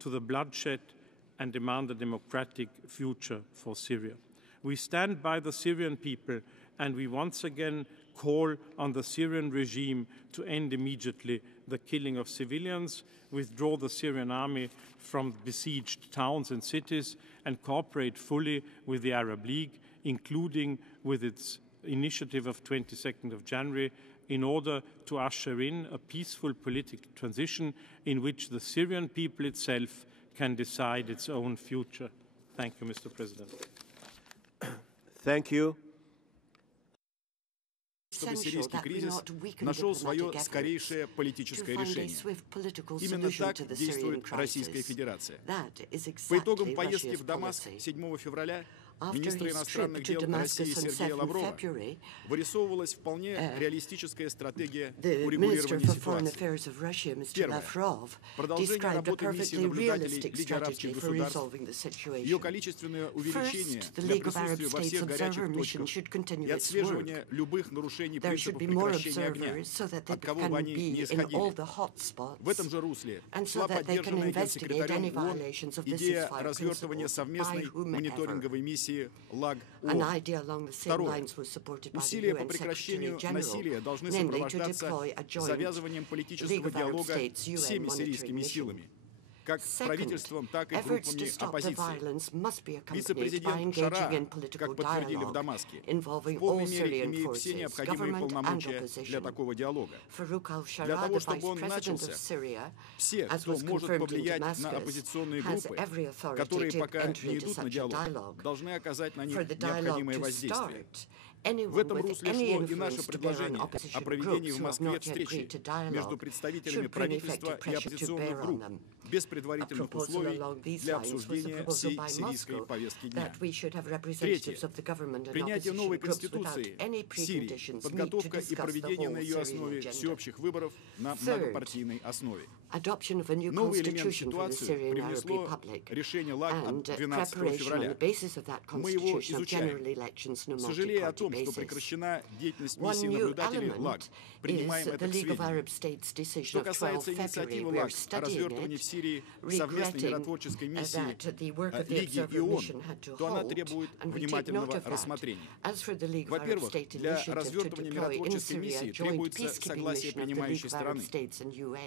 to the bloodshed and demand a democratic future for Syria. We stand by the Syrian people, and we once again call on the Syrian regime to end immediately the killing of civilians, withdraw the Syrian army from besieged towns and cities, and cooperate fully with the Arab League, including with its initiative of 22nd of January, in order to usher in a peaceful political transition in which the Syrian people itself can decide its own future. Thank you, Mr. President. Thank you. Чтобы сирийский кризис нашел свое скорейшее политическое решение. Именно так действует Российская Федерация. По итогам поездки в Дамаск 7 февраля министра иностранных дел России Сергея Лаврова вырисовывалась вполне реалистическая стратегия урегулирования ситуации. Первое. Продолжение работы миссии наблюдателей Лиги арабских государств, ее количественное увеличение для присутствия во всех горячих точках и отслеживание любых нарушений принципов прекращения огня, от кого бы они ни исходили. В этом же русле шла поддержанная генсекретарем ООН идея развертывания совместной мониторинговой миссии ЛАГ-ООН. Второе. Усилия по прекращению насилия должны сопровождаться завязыванием политического диалога всеми сирийскими силами, как правительством, так и группами оппозиции. Вице-президент Шара, как подтвердили в Дамаске, в полной мере имеет все необходимые полномочия для такого диалога. Для того, чтобы он начался, все, кто может повлиять на оппозиционные группы, которые пока не идут на диалог, должны оказать на них необходимое воздействие. В этом русле шло и наше предложение о проведении в Москве встречи между представителями правительства и оппозиционных групп без предварительных условий для обсуждения всей сирийской повестки дня. Третье. Принятие новой конституции в Сирии, подготовка и проведение на ее основе всеобщих выборов на многопартийной основе. Новый элемент ситуации привнесло решение ЛАГ от 12 февраля. Мы его изучаем. Сожалея о том, что прекращена деятельность миссии наблюдателей ЛАГ, принимаем это к сведению. Что касается инициативы ЛАГ о развертывании в Сирии совместной миротворческой миссии Лиги и ООН, то она требует внимательного рассмотрения. Во-первых, для развертывания миротворческой миссии требуется согласие принимающей стороны.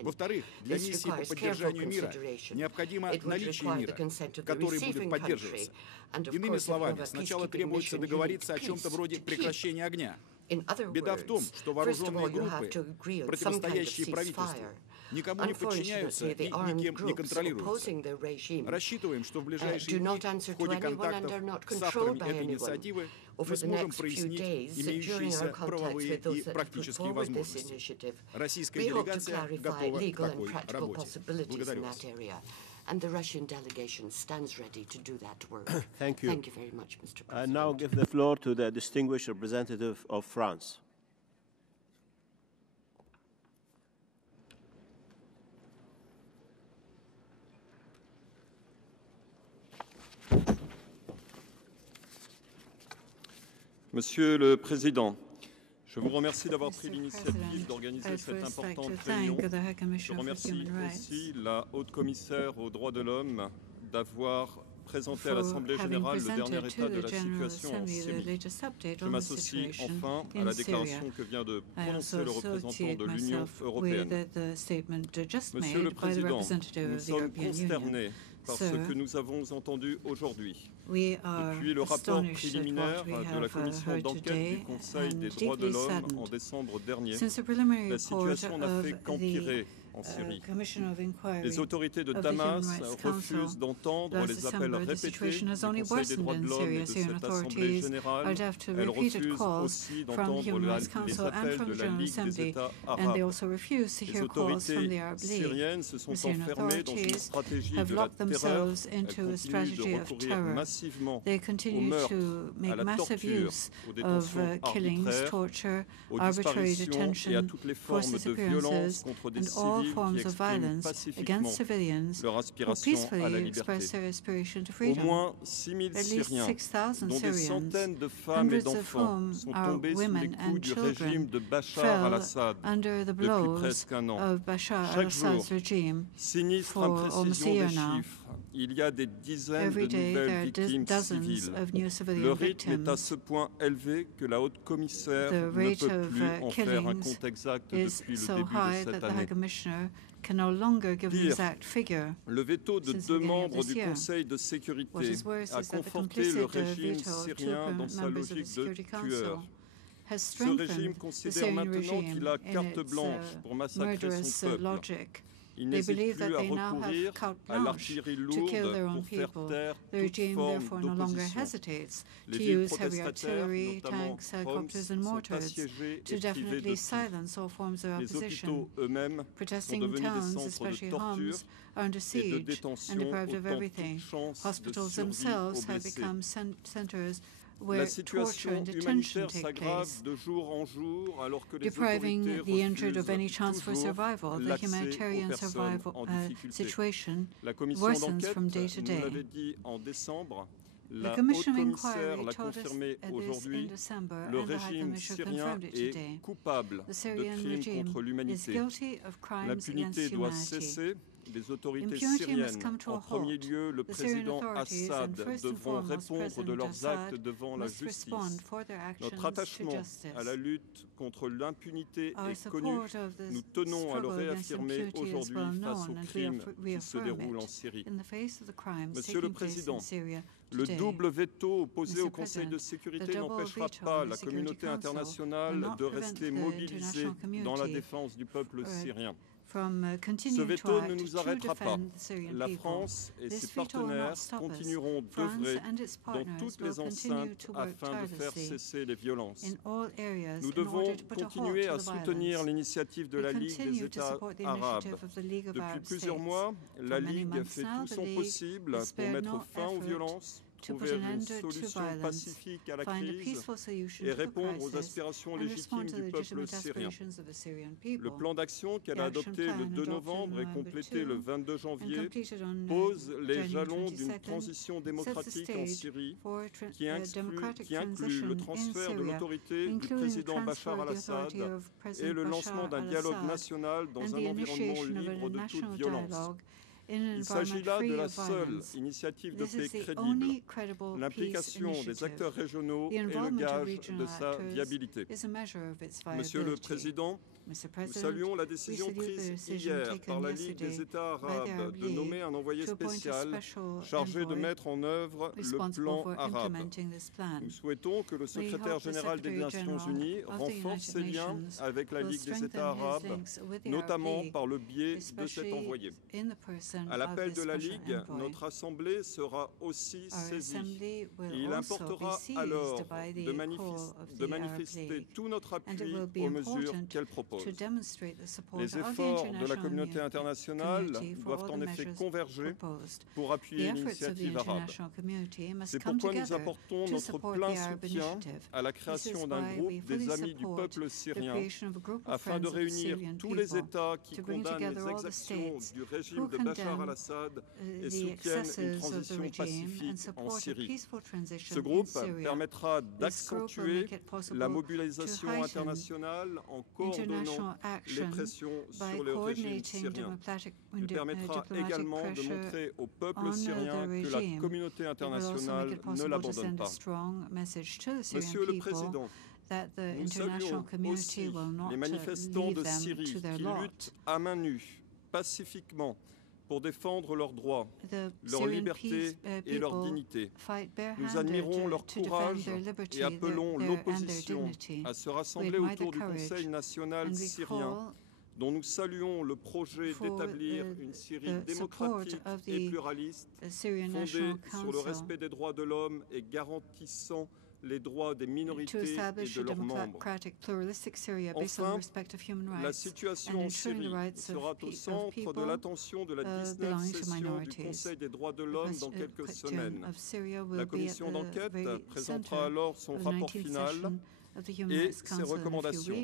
Во-вторых, для миссии по поддержанию мира необходимо наличие мира, который будет поддерживаться. Иными словами, сначала требуется договориться о чем-то вроде прекращения огня. Беда в том, что вооруженные группы, противостоящие правительству, никому не подчиняются и никем не контролируются. Рассчитываем, что в ближайшие дни в ходе контактов с авторами этой инициативы мы сможем прояснить имеющиеся правовые и практические возможности. Российская делегация готова к такой работе. Благодарю вас. And the Russian delegation stands ready to do that work. Thank you. Thank you very much, Mr. President. I now give the floor to the distinguished representative of France. Monsieur le Président, je vous remercie d'avoir pris l'initiative d'organiser cette importante réunion. Je remercie aussi la haute commissaire aux droits de l'homme d'avoir présenté à l'Assemblée générale le dernier état de la situation en Syrie. Je m'associe enfin à la déclaration que vient de prononcer le représentant de l'Union européenne. Monsieur le Président, nous sommes consternés par ce que nous avons entendu aujourd'hui. Depuis le rapport préliminaire de la commission d'enquête du Conseil des droits de l'homme en décembre dernier, la situation n'a fait qu'empirer en Syrie. Les autorités de Damas refusent d'entendre les appels répétés du Conseil des droits de l'homme et de cette Assemblée générale. Elles refusent aussi d'entendre les appels de la Ligue des États arabes. Les autorités syriennes se sont enfermées dans une stratégie de la terreur. Elles continuent de recourir massivement au meurtre, à la torture, aux détentions arbitraires, aux disparitions et à toutes les formes de violence contre des civils civils qui expriment pacifiquement leur aspiration à la liberté. Au moins 6 000 Syriens, dont des centaines de femmes et d'enfants, sont tombés sous les coups du régime de Bachar al-Assad depuis presque un an. Chaque jour, sinistre imprécision des chiffres, il y a des dizaines de nouvelles victimes civiles. Le rythme est à ce point élevé que la haute commissaire ne peut plus en faire un compte exact depuis le début de cette année. Pire, le veto de 2 membres du Conseil de sécurité a conforté le régime syrien dans sa logique de tueur. Ce régime considère maintenant qu'il a carte blanche pour massacrer son peuple. Il n'hésite plus à recourir à l'artillerie lourde pour faire taire toute forme d'opposition. Les villes protestataires, notamment Homs, sont assiégées et privées de tout. Les hôpitaux eux-mêmes sont devenus des centres de torture et de détention, autant toute chance de survie aux blessés. La situation humanitaire s'aggrave de jour en jour alors que les autorités refusent toujours l'accès aux personnes en difficulté. La commission d'enquête nous l'avait dit en décembre. La haute commissaire l'a confirmé aujourd'hui, le régime syrien est coupable de crimes contre l'humanité. L'impunité doit cesser. Les autorités syriennes, en premier lieu le président Assad, devront répondre de leurs actes devant la justice. Notre attachement à la lutte contre l'impunité est connu. Nous tenons à le réaffirmer aujourd'hui face aux crimes qui se déroulent en Syrie. Monsieur le Président, le double veto opposé au Conseil de sécurité n'empêchera pas la communauté internationale de rester mobilisée dans la défense du peuple syrien. Ce veto ne nous arrêtera pas. La France et ses partenaires continueront d'œuvrer dans toutes les enceintes afin de faire cesser les violences. Nous devons continuer à soutenir l'initiative de la Ligue des États arabes. Depuis plusieurs mois, la Ligue fait tout son possible pour mettre fin aux violences, trouver une solution pacifique à la crise et répondre aux aspirations légitimes du peuple syrien. Le plan d'action qu'elle a adopté le 2 novembre et complété le 22 janvier pose les jalons d'une transition démocratique en Syrie qui inclut le transfert de l'autorité du président Bachar al-Assad et le lancement d'un dialogue national dans un environnement libre de toute violence. Il s'agit là de la seule initiative de paix crédible. L'implication des acteurs régionaux est le gage de sa viabilité. Monsieur le Président, nous saluons la décision prise hier par la Ligue des États arabes de nommer un envoyé spécial chargé de mettre en œuvre le plan arabe. Nous souhaitons que le secrétaire général des Nations Unies renforce ses liens avec la Ligue des États arabes, notamment par le biais de cet envoyé. À l'appel de la Ligue, notre Assemblée sera aussi saisie. Il importera alors de manifester tout notre appui aux mesures qu'elle propose. Les efforts de la communauté internationale doivent en effet converger pour appuyer l'initiative arabe. C'est pourquoi nous apportons notre plein soutien à la création d'un groupe des amis du peuple syrien afin de réunir tous les États qui condamnent les exactions du régime de Bachar al-Assad et soutiennent une transition pacifique en Syrie. Ce groupe permettra d'accentuer la mobilisation internationale en coordonnant les pressions sur le régime syrien. Il permettra également de montrer au peuple syrien que la communauté internationale ne l'abandonne pas. Monsieur le Président, nous saluons aussi les manifestants de Syrie qui luttent à main nue, pacifiquement, pour défendre leurs droits, leur liberté et leur dignité. Nous admirons leur courage et appelons l'opposition à se rassembler autour du Conseil national syrien, dont nous saluons le projet d'établir une Syrie démocratique et pluraliste, fondée sur le respect des droits de l'homme et garantissant les droits des minorités et de leurs membres. Enfin, la situation en Syrie sera au centre de l'attention de la 19e session du Conseil des droits de l'homme dans quelques semaines. La commission d'enquête présentera alors son rapport final et ses recommandations.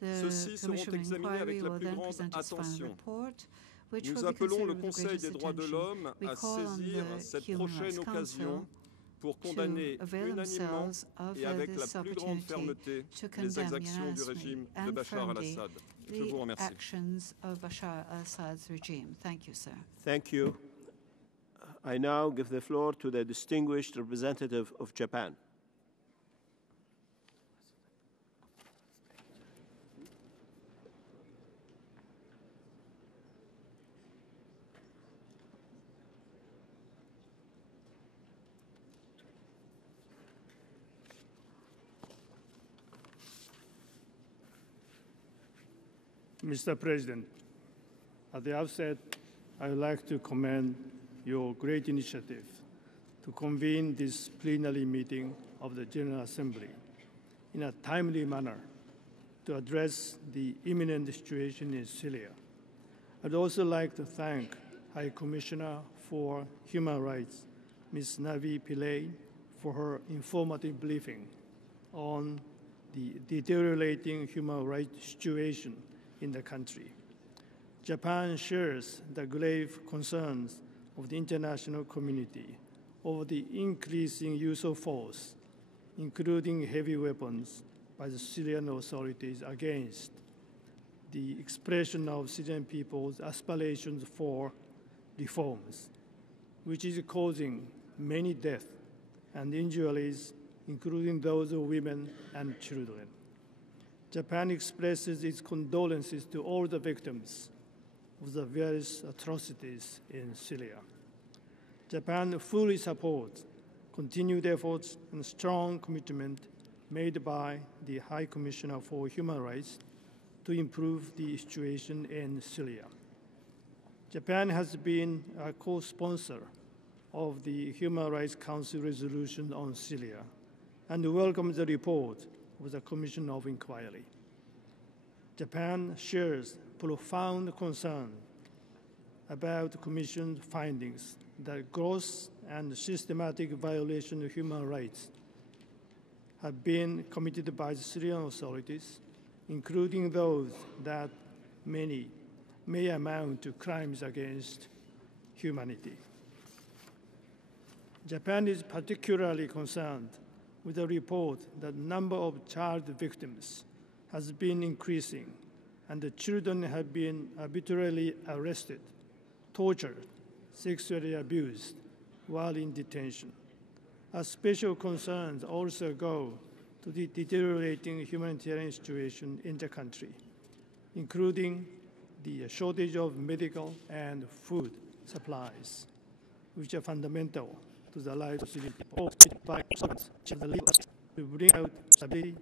Ceux-ci seront examinés avec la plus grande attention. Nous appelons le Conseil des droits de l'homme à saisir cette prochaine occasion pour condamner unanimement et avec la plus grande fermeté les exactions du régime de Bachar al-Assad. Je vous remercie. Thank you. I now give the floor to the distinguished representative of Japan. Mr. President, at the outset, I would like to commend your great initiative to convene this plenary meeting of the General Assembly in a timely manner to address the imminent situation in Syria. I'd also like to thank High Commissioner for Human Rights, Ms. Navi Pillay, for her informative briefing on the deteriorating human rights situation in the country. Japan shares the grave concerns of the international community over the increasing use of force, including heavy weapons, by the Syrian authorities against the expression of Syrian people's aspirations for reforms, which is causing many deaths and injuries, including those of women and children. Japan expresses its condolences to all the victims of the various atrocities in Syria. Japan fully supports continued efforts and strong commitment made by the High Commissioner for Human Rights to improve the situation in Syria. Japan has been a co-sponsor of the Human Rights Council resolution on Syria and welcomes the report of the Commission of Inquiry. Japan shares profound concern about the Commission's findings that gross and systematic violation of human rights have been committed by the Syrian authorities, including those that many may amount to crimes against humanity. Japan is particularly concerned with the report that the number of child victims has been increasing and the children have been arbitrarily arrested, tortured, sexually abused while in detention. Our special concerns also go to the deteriorating humanitarian situation in the country, including the shortage of medical and food supplies, which are fundamental to the lives of Syrian people. To bring out stability,